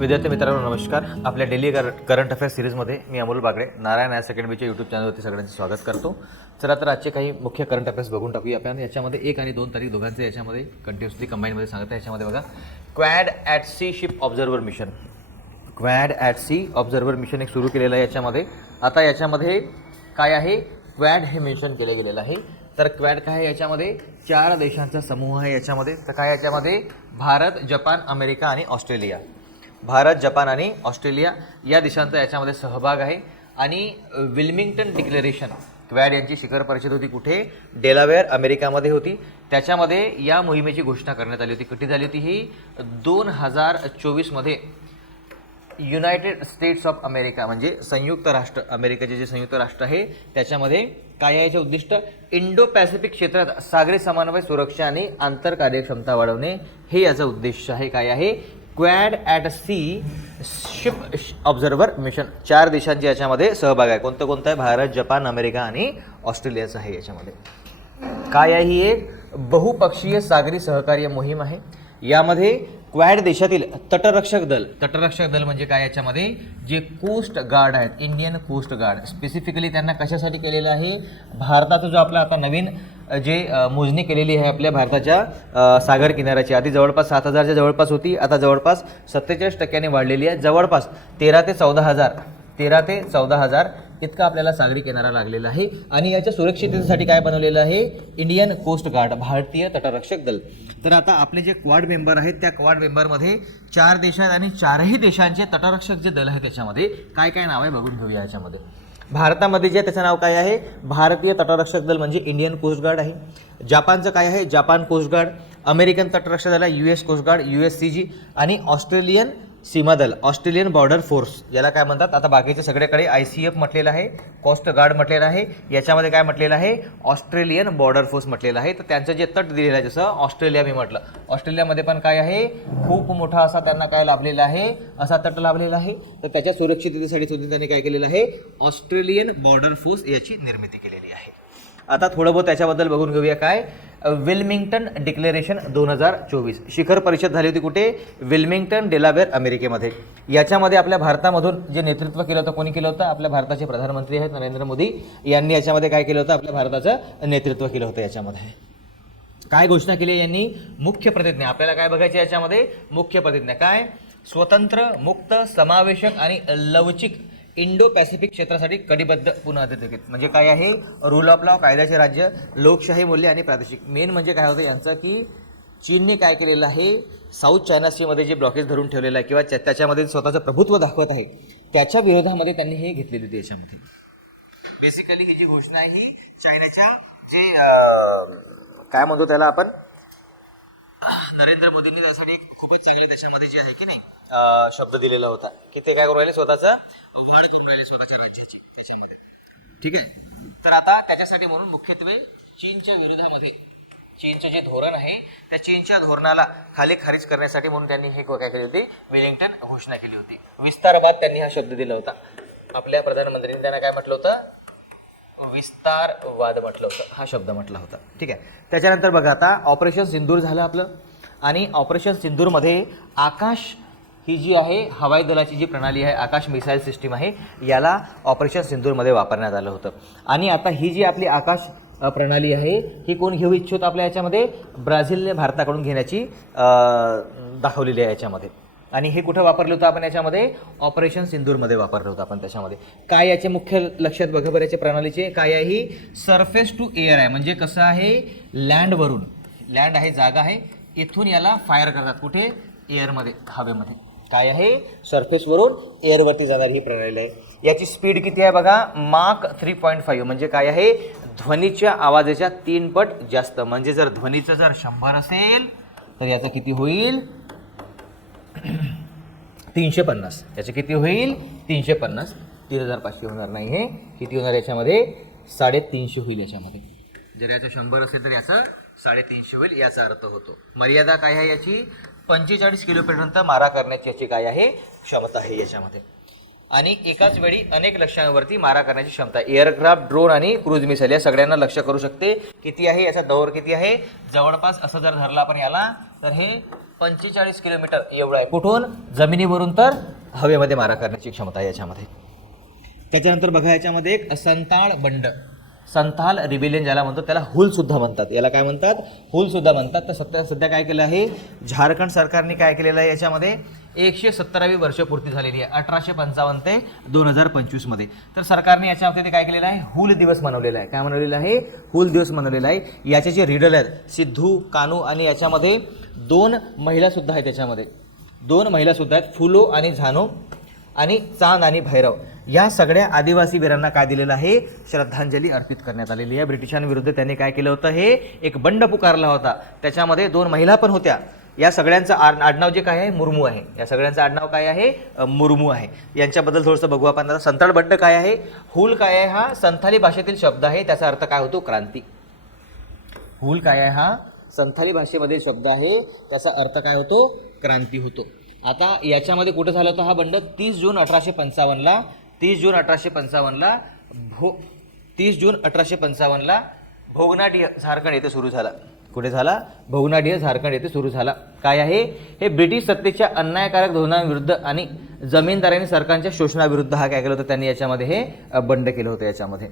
विद्यार्थी मित्रांनो नमस्कार. आपल्या डेली करंट अफेअर्स सिरीजमध्ये मी अमोल बागडे नारायण आयस अकॅडमीच्या यूट्यूब चॅनलवरती सगळ्यांचं स्वागत करतो. चला तर आजचे काही मुख्य करंट अफेअर्स बघून टाकूया आपण. याच्यामध्ये 1 आणि 2 तारीख दोघांचे याच्यामध्ये कंटिन्युअसली कंबाईनमध्ये सांगत आहे. याच्यामध्ये बघा Quad at sea ship observer mission. Quad at sea observer mission एक सुरू केलेलं आहे याच्यामध्ये. आता याच्यामध्ये काय आहे, क्वॅड हे मेन्शन केलं गेलेलं आहे. तर क्वॅड काय आहे, याच्यामध्ये 4 देशांचा समूह आहे याच्यामध्ये. तर काय याच्यामध्ये भारत, जपान, अमेरिका आणि ऑस्ट्रेलिया. भारत, जपान आणि ऑस्ट्रेलिया या देशांचा याच्यामध्ये सहभाग आहे. आणि विल्मिंग्टन डिक्लेरेशन क्वॅड यांची शिखर परिषद होती कुठे, डेलावेअर अमेरिकामध्ये होती. त्याच्यामध्ये या मोहिमेची घोषणा करण्यात आली होती. कुठे झाली होती ही, 2024मध्ये युनायटेड स्टेट्स ऑफ अमेरिका म्हणजे संयुक्त राष्ट्र, अमेरिकेचे जे संयुक्त राष्ट्र आहे त्याच्यामध्ये काय आहे याचे उद्दिष्ट, इंडो पॅसिफिक क्षेत्रात सागरी समन्वय, सुरक्षा आणि आंतर कार्यक्षमता वाढवणे हे याचा उद्देश आहे. काय आहे, Quad at sea ship observer mission. 4 देशांचे याच्यामध्ये सहभाग आहे. कोणतं आहे, भारत, जपान, अमेरिका आणि ऑस्ट्रेलियाचं आहे. याच्यामध्ये काय आहे, ही एक बहुपक्षीय सागरी सहकार्य मोहीम आहे. यामध्ये क्वॅड देशातील तटरक्षक दल म्हणजे काय, याच्यामध्ये जे कोस्ट गार्ड आहेत, इंडियन कोस्ट गार्ड स्पेसिफिकली त्यांना कशासाठी केलेलं आहे, भारताचा जो आपला आता नवीन जे मोजणी केलेली आहे आपल्या भारताच्या सागर किनाऱ्याची, आधी जवळपास 7,000च्या जवळपास होती, आता जवळपास 47% वाढलेली आहे. जवळपास 13 ते 14,000 इतका आपल्याला सागरी किनारा लागलेला आहे. आणि याच्या सुरक्षिततेसाठी काय बनवलेलं आहे, इंडियन कोस्ट गार्ड, भारतीय तटरक्षक दल. तर आता आपले जे क्वाड मेंबर आहेत त्या क्वाड मेंबरमध्ये 4 देश आहेत आणि 4ही देशांचे तटरक्षक जे दल आहे त्याच्यामध्ये काय काय नाव आहे बघून घेऊया. याच्यामध्ये भारतामध्ये जे त्याचं नाव काय आहे, भारतीय तटरक्षक दल म्हणजे इंडियन कोस्ट गार्ड आहे. जपानचं काय आहे, जपान कोस्ट गार्ड. अमेरिकन तटरक्षक दल आहे US कोस्ट गार्ड, USCG. आणि ऑस्ट्रेलियन सीमा दल, ऑस्ट्रेलियन बॉर्डर फोर्स, याला काय म्हणतात. आता बाकीचे सगळ्याकडे ICF म्हटलेलं आहे, कोस्ट गार्ड म्हटलेलं आहे. याच्यामध्ये काय म्हटलेलं आहे, ऑस्ट्रेलियन बॉर्डर फोर्स म्हटलेलं आहे. तर त्यांचं जे तट दिलेलं आहे, जसं ऑस्ट्रेलिया मी म्हटलं, ऑस्ट्रेलियामध्ये पण काय आहे, खूप मोठा असा त्यांना काय लाभलेला आहे, असा तट लाभलेला आहे. तर त्याच्या सुरक्षिततेसाठी सुद्धा त्यांनी काय केलेलं आहे, ऑस्ट्रेलियन बॉर्डर फोर्स याची निर्मिती केलेली आहे. आता थोडं बहुत त्याच्याबद्दल बघून घेऊया. काय, विल्मिंग्टन डिक्लेरेशन 2024 शिखर परिषद झाली होती कुठे, विल्मिंग्टन, डेलावेअर अमेरिकेमध्ये. याच्यामध्ये आपल्या भारतामधून जे नेतृत्व केलं होतं, कोणी केलं होतं, आपल्या भारताचे प्रधानमंत्री आहेत नरेंद्र मोदी यांनी याच्यामध्ये काय केलं होतं, आपल्या भारताचं नेतृत्व केलं होतं. याच्यामध्ये काय घोषणा केली यांनी, मुख्य प्रतिज्ञा. आपल्याला काय बघायचे याच्यामध्ये, मुख्य प्रतिज्ञा. काय, स्वतंत्र, मुक्त, समावेशक आणि लवचिक इंडो पॅसिफिक क्षेत्रासाठी कटिबद्ध पुनर्अधिकृत. म्हणजे काय आहे, रूल ऑफ लॉ, कायद्याचे राज्य, लोकशाही मूल्य आणि प्रादेशिक. मेन म्हणजे काय होतं यांचं, की चीनने काय केलेलं आहे, साऊथ चायना सीमध्ये जे ब्लॉकेज धरून ठेवलेलं आहे किंवा त्याच्यामध्ये स्वतःचं प्रभुत्व दाखवत आहे, त्याच्या विरोधामध्ये त्यांनी हे घेतलेली होती. याच्यामध्ये बेसिकली ही जी घोषणा आहे ही चायनाच्या जे काय म्हणतो त्याला आपण, नरेंद्र मोदींनी त्यासाठी खूपच चांगले त्याच्यामध्ये जे आहे की नाही शब्द दिलेला होता, की ते काय करू राहिले, स्वतःचा वाढ करून राहिले स्वतःच्या राज्याची त्याच्यामध्ये. ठीक आहे. तर आता त्याच्यासाठी म्हणून मुख्यत्वे चीनच्या विरोधामध्ये चीनचे जे धोरण आहे त्या चीनच्या धोरणाला खारीज करण्यासाठी म्हणून त्यांनी हे काय केली होती, विलिंग्टन घोषणा केली होती. विस्तारवाद त्यांनी हा शब्द दिला होता. आपल्या प्रधानमंत्र्यांनी त्यांना काय म्हटलं होतं, विस्तारवाद म्हटलं होतं, हा शब्द म्हटला होता. ठीक आहे. त्याच्यानंतर बघा आता ऑपरेशन सिंदूर झालं आपलं. आणि ऑपरेशन सिंदूरमध्ये आकाश ही जी आहे हवाई दलाची जी प्रणाली आहे, आकाश मिसाईल सिस्टीम आहे, याला ऑपरेशन सिंदूरमध्ये वापरण्यात आलं होतं. आणि आता ही जी आपली आकाश प्रणाली आहे ही कोण घेऊ इच्छित आपल्या याच्यामध्ये, ब्राझीलने भारताकडून घेण्याची दाखवलेली आहे याच्यामध्ये. आणि हे कुठं वापरलं होतं आपण, याच्यामध्ये ऑपरेशन सिंदूरमध्ये वापरलं होतं आपण. त्याच्यामध्ये काय याचे मुख्य लक्षात बघा बरं, याच्या प्रणालीचे काय आहे, ही सरफेस टू एअर आहे. म्हणजे कसं आहे, लँडवरून, लँड आहे, जागा आहे, इथून याला फायर करतात कुठे, एअरमध्ये, हवेमध्ये. काय आहे, सरफेसवरून एअरवरती जाणारी ही प्रणाली आहे. याची स्पीड किती आहे बघा, माक 3.5 म्हणजे काय आहे, ध्वनीच्या आवाजाच्या 3 पट जास्त. म्हणजे जर ध्वनीचं जर 100 असेल तर याचं किती होईल, 350. याचे किती होईल, 350. 3,500 होणार नाही, हे किती होणार याच्यामध्ये, 350 होईल. याच्यामध्ये जर याचं 100 असेल तर याचा 350 होईल, याचा अर्थ होतो. मर्यादा काय आहे याची, 45 किलोमीटरपर्यंत मारा करण्याची याची काय आहे, क्षमता आहे याच्यामध्ये. आणि एकाच वेळी अनेक लक्ष्यांवरती मारा करण्याची क्षमता. एअरक्राफ्ट, ड्रोन आणि क्रूज मिसाईल या सगळ्यांना लक्ष करू शकते. किती आहे याचा दौर किती आहे, जवळपास असं जर धरला आपण याला तर हे 45 किलोमीटर एवढं आहे. कुठून? जमिनीवरून तर हवेमध्ये मारा करण्याची क्षमता आहे याच्यामध्ये. त्याच्यानंतर बघा याच्यामध्ये एक संताळ बंड, संथाल रिबेलियन ज्याला म्हणतात त्याला हुल सुद्धा म्हणतात. याला काय म्हणतात? हुल सुद्धा म्हणतात. तर सध्या काय केलं आहे झारखंड सरकारने काय केलेलं आहे याच्यामध्ये 117वी वर्षपूर्ती झालेली आहे 1855 ते 2025 मध्ये. तर सरकारने याच्यामध्ये ते काय केलेलं आहे हुल दिवस मनवलेला आहे. काय मनवलेलं आहे? हुल दिवस मनवलेला आहे. याचे जे रीडर आहेत सिद्धू, कानू आणि याच्यामध्ये 2 महिला सुद्धा आहेत. त्याच्यामध्ये 2 महिला सुद्धा आहेत, फुलो आणि झानो आणि चांद आणि भैरव. या सगळ्या आदिवासी वीरांना काय दिलेलं आहे? श्रद्धांजली अर्पित करण्यात आलेली आहे. ब्रिटिशांविरुद्ध त्यांनी काय केलं होतं? हे एक बंड पुकारला होता. त्याच्यामध्ये 2 महिला पण होत्या. या सगळ्यांचं आडनाव जे काय आहे मुर्मू आहे. या सगळ्यांचं आडनाव काय आहे? मुर्मू आहे. यांच्याबद्दल थोडंसं बघू आपण. आता संताळ बंड काय आहे? हुल काय आहे? हा संथाली भाषेतील शब्द आहे. त्याचा अर्थ काय होतो? क्रांती. हुल काय आहे? हा संथाली भाषेमधील शब्द आहे. त्याचा अर्थ काय होतो? क्रांती होतो. आता याच्यामध्ये कुठं झालं होतं हा बंड? 30 जून 1855ला 30 जून 1855ला भोगनाडीह झारखंड येथे सुरू झाला. कुठे झाला? भोगनाडीह झारखंड येथे सुरू झाला. काय आहे हे? ब्रिटिश सत्तेच्या अन्यायकारक धोरणांविरुद्ध आणि जमीनदारांनी सरकारच्या शोषणाविरुद्ध हा काय केलं होतं? त्यांनी याच्यामध्ये हे बंड केलं होतं याच्यामध्ये.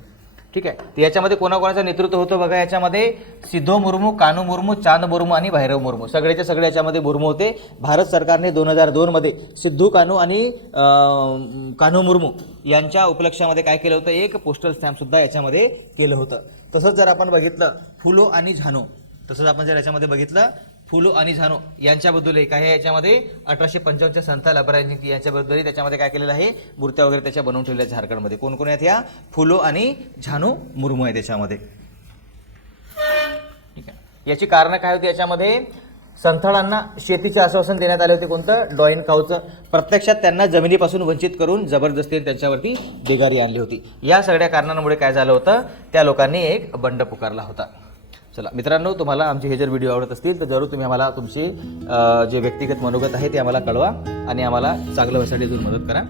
ठीक आहे. तर याच्यामध्ये कोणाकोणाचं नेतृत्व होतं बघा. याच्यामध्ये सिद्धो मुर्मू, कानू मुर्मू, चांद मुर्मू आणि भैरव मुर्मू सगळेच्या सगळे याच्यामध्ये मुर्मू होते. भारत सरकारने 2002 मध्ये सिद्धू कानू आणि कान्हू मुर्मू यांच्या उपलक्षामध्ये काय केलं होतं? एक पोस्टल स्टॅम्प सुद्धा याच्यामध्ये केलं होतं. तसंच जर आपण बघितलं फुलो आणि झानो, तसंच आपण जर याच्यामध्ये बघितलं फुलो आणि झानो यांच्याबद्दल काय आहे याच्यामध्ये 1855च्या संथाल अपराधी यांच्याबद्दल त्याच्यामध्ये काय केलेलं आहे? मूर्त्या वगैरे त्याच्या बनवून ठेवल्या झारखंडमध्ये. कोण कोण आहेत? या फुलो आणि झानो मुर्मू आहे त्याच्यामध्ये. ठीक आहे. याची कारणं काय होती? याच्यामध्ये संथाळांना शेतीचे आश्वासन देण्यात आले होते. कोणतं? डॉइन काऊचं. प्रत्यक्षात त्यांना जमिनीपासून वंचित करून जबरदस्तीने त्यांच्यावरती बेगारी आणली होती. या सगळ्या कारणांमुळे काय झालं होतं? त्या लोकांनी एक बंड पुकारला होता. चला मित्रांनो, तुम्हाला आमचे हे जर व्हिडिओ आवडत असतील तर जरूर तुम्ही आम्हाला तुमचे जे व्यक्तिगत मनोगत आहे ते आम्हाला कळवा आणि आम्हाला चांगलं व्हायसाठी जरूर मदत करा.